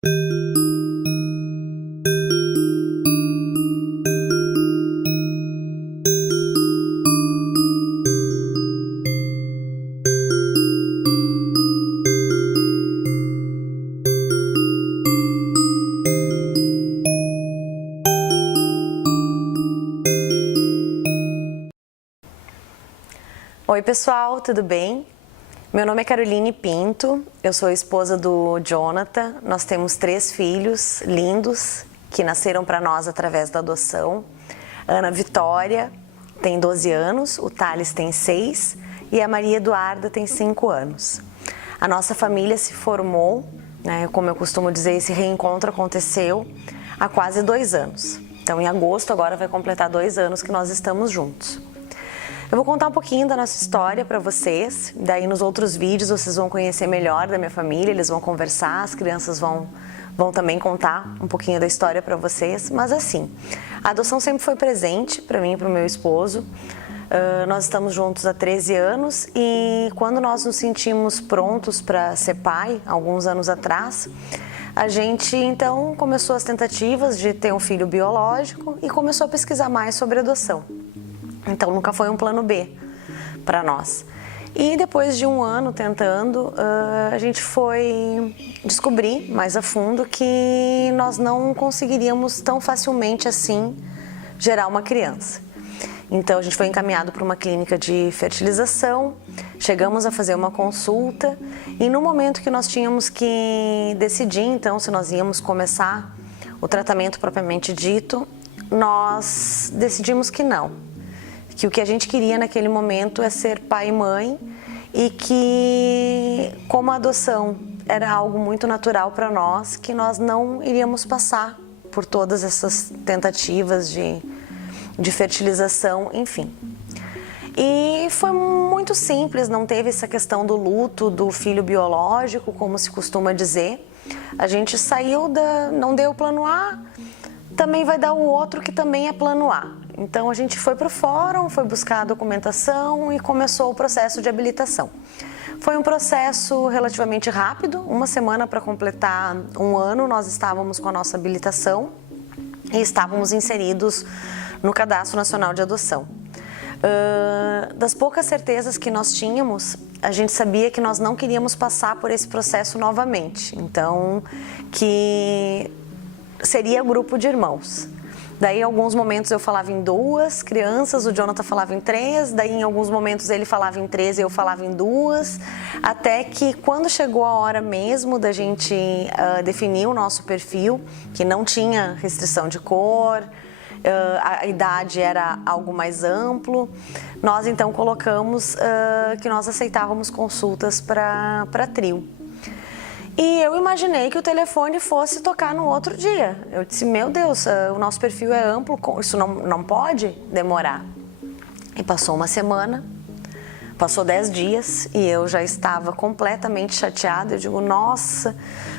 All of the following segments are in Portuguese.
Oi pessoal, tudo bem? Meu nome é Caroline Pinto, eu sou a esposa do Jonathan. Nós temos 3 filhos lindos que nasceram para nós através da adoção. Ana Vitória tem 12 anos, o Thales tem 6 e a Maria Eduarda tem 5 anos. A nossa família se formou, né, como eu costumo dizer, esse reencontro aconteceu há quase 2 anos. Então em agosto agora vai completar 2 anos que nós estamos juntos. Eu vou contar um pouquinho da nossa história para vocês, daí nos outros vídeos vocês vão conhecer melhor da minha família, eles vão conversar, as crianças vão também contar um pouquinho da história para vocês, mas assim, a adoção sempre foi presente para mim e para o meu esposo. Nós estamos juntos há 13 anos e quando nós nos sentimos prontos para ser pai, alguns anos atrás, a gente então começou as tentativas de ter um filho biológico e começou a pesquisar mais sobre adoção. Então nunca foi um plano B para nós. E depois de 1 ano tentando, a gente foi descobrir mais a fundo que nós não conseguiríamos tão facilmente assim gerar uma criança. Então a gente foi encaminhado para uma clínica de fertilização, chegamos a fazer uma consulta e no momento que nós tínhamos que decidir então se nós íamos começar o tratamento propriamente dito, nós decidimos que não. Que o que a gente queria naquele momento é ser pai e mãe e que, como a adoção era algo muito natural para nós, que nós não iríamos passar por todas essas tentativas de fertilização, enfim. E foi muito simples, não teve essa questão do luto do filho biológico, como se costuma dizer. A gente saiu não deu o plano A, também vai dar o outro que também é plano A. Então a gente foi para o fórum, foi buscar a documentação e começou o processo de habilitação. Foi um processo relativamente rápido, 1 semana para completar 1 ano nós estávamos com a nossa habilitação e estávamos inseridos no Cadastro Nacional de Adoção. Das poucas certezas que nós tínhamos, a gente sabia que nós não queríamos passar por esse processo novamente, então que seria grupo de irmãos. Daí, em alguns momentos eu falava em 2 crianças, o Jonathan falava em 3, daí em alguns momentos ele falava em 3 e eu falava em 2, até que quando chegou a hora mesmo da gente definir o nosso perfil, que não tinha restrição de cor, a idade era algo mais amplo, nós então colocamos que nós aceitávamos consultas para trio. E eu imaginei que o telefone fosse tocar no outro dia. Eu disse, meu Deus, o nosso perfil é amplo, isso não pode demorar. E passou 1 semana, passou 10 dias e eu já estava completamente chateada. Eu digo, nossa,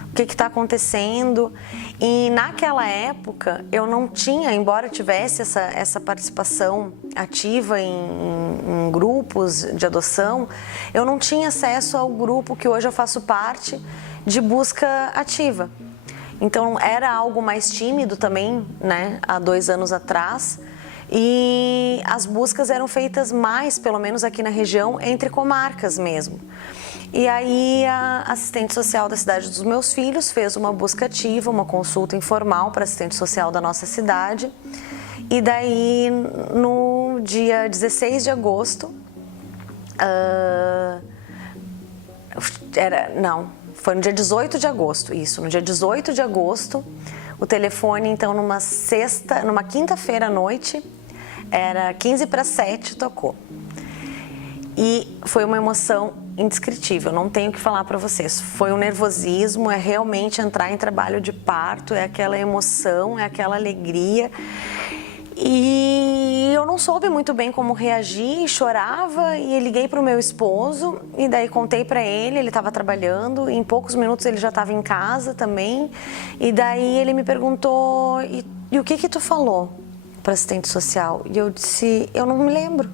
o que está acontecendo? E naquela época eu não tinha, embora tivesse essa participação ativa em grupos de adoção, eu não tinha acesso ao grupo que hoje eu faço parte, de busca ativa. Então era algo mais tímido também, né, há 2 anos atrás, e as buscas eram feitas mais, pelo menos aqui na região, entre comarcas mesmo. E aí a assistente social da cidade dos meus filhos fez uma busca ativa, uma consulta informal para assistente social da nossa cidade, e daí no dia 16 de agosto, foi no dia 18 de agosto, isso, no dia 18 de agosto, o telefone então numa quinta-feira à noite, era 6:45, tocou. E foi uma emoção indescritível, não tenho o que falar para vocês. Foi um nervosismo, é realmente entrar em trabalho de parto, é aquela emoção, é aquela alegria. E eu não soube muito bem como reagir, chorava e liguei para o meu esposo e daí contei para ele estava trabalhando, e em poucos minutos ele já estava em casa também, e daí ele me perguntou, e o que tu falou para assistente social? E eu disse, eu não me lembro.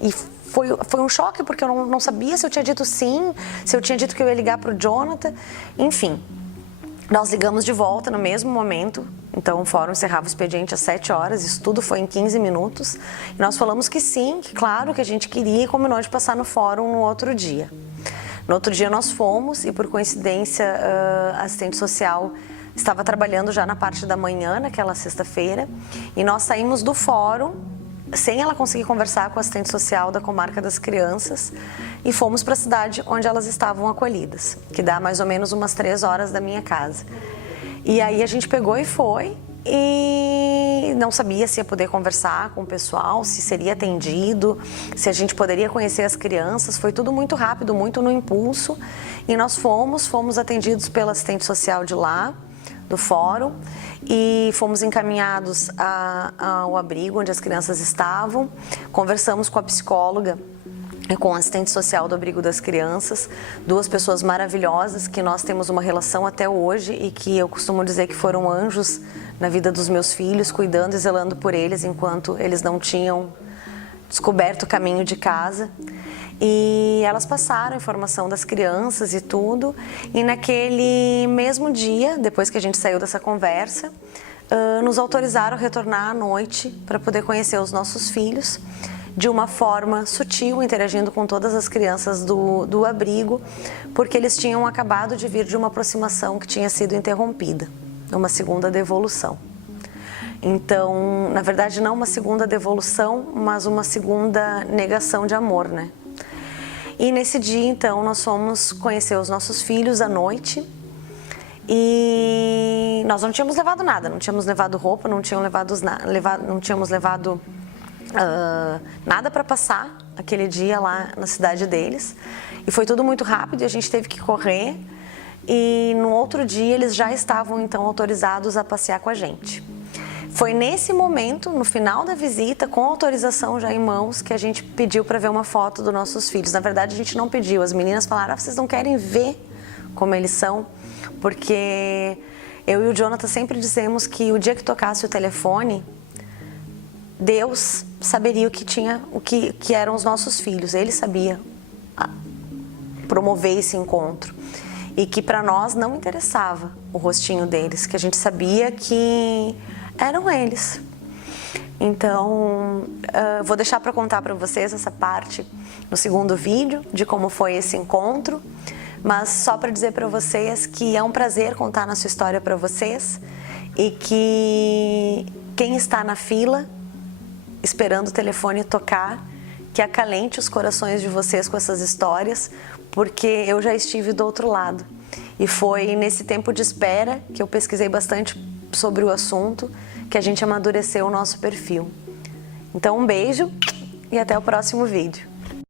E foi um choque porque eu não sabia se eu tinha dito sim, se eu tinha dito que eu ia ligar para o Jonathan, enfim. Nós ligamos de volta no mesmo momento, então o fórum encerrava o expediente às 7 horas, isso tudo foi em 15 minutos. E nós falamos que sim, que claro que a gente queria e combinou de passar no fórum no outro dia. No outro dia nós fomos e, por coincidência, a assistente social estava trabalhando já na parte da manhã, naquela sexta-feira, e nós saímos do fórum sem ela conseguir conversar com a assistente social da comarca das crianças e fomos para a cidade onde elas estavam acolhidas, que dá mais ou menos umas 3 horas da minha casa. E aí a gente pegou e foi e não sabia se ia poder conversar com o pessoal, se seria atendido, se a gente poderia conhecer as crianças. Foi tudo muito rápido, muito no impulso, e nós fomos atendidos pela assistente social de lá, do fórum, e fomos encaminhados ao abrigo onde as crianças estavam. Conversamos com a psicóloga e com a assistente social do abrigo das crianças, 2 pessoas maravilhosas que nós temos uma relação até hoje e que eu costumo dizer que foram anjos na vida dos meus filhos, cuidando e zelando por eles enquanto eles não tinham descoberto o caminho de casa. E elas passaram a informação das crianças e tudo, e naquele mesmo dia, depois que a gente saiu dessa conversa, nos autorizaram a retornar à noite para poder conhecer os nossos filhos de uma forma sutil, interagindo com todas as crianças do abrigo, porque eles tinham acabado de vir de uma aproximação que tinha sido interrompida, uma segunda devolução. Então, na verdade, não uma segunda devolução, mas uma segunda negação de amor, né? E nesse dia, então, nós fomos conhecer os nossos filhos à noite e nós não tínhamos levado nada, não tínhamos levado roupa, não tínhamos levado nada para passar aquele dia lá na cidade deles. E foi tudo muito rápido e a gente teve que correr. E no outro dia eles já estavam, então, autorizados a passear com a gente. Foi nesse momento, no final da visita, com autorização já em mãos, que a gente pediu para ver uma foto dos nossos filhos. Na verdade, a gente não pediu. As meninas falaram: vocês não querem ver como eles são? Porque eu e o Jonathan sempre dizemos que o dia que tocasse o telefone, Deus saberia o que eram os nossos filhos. Ele sabia promover esse encontro. E que para nós não interessava o rostinho deles, que a gente sabia que eram eles. Então, vou deixar para contar para vocês essa parte no segundo vídeo, de como foi esse encontro. Mas só para dizer para vocês que é um prazer contar nossa história para vocês e que quem está na fila, esperando o telefone tocar, que acalente os corações de vocês com essas histórias, porque eu já estive do outro lado. E foi nesse tempo de espera que eu pesquisei bastante sobre o assunto, que a gente amadureceu o nosso perfil. Então, um beijo e até o próximo vídeo.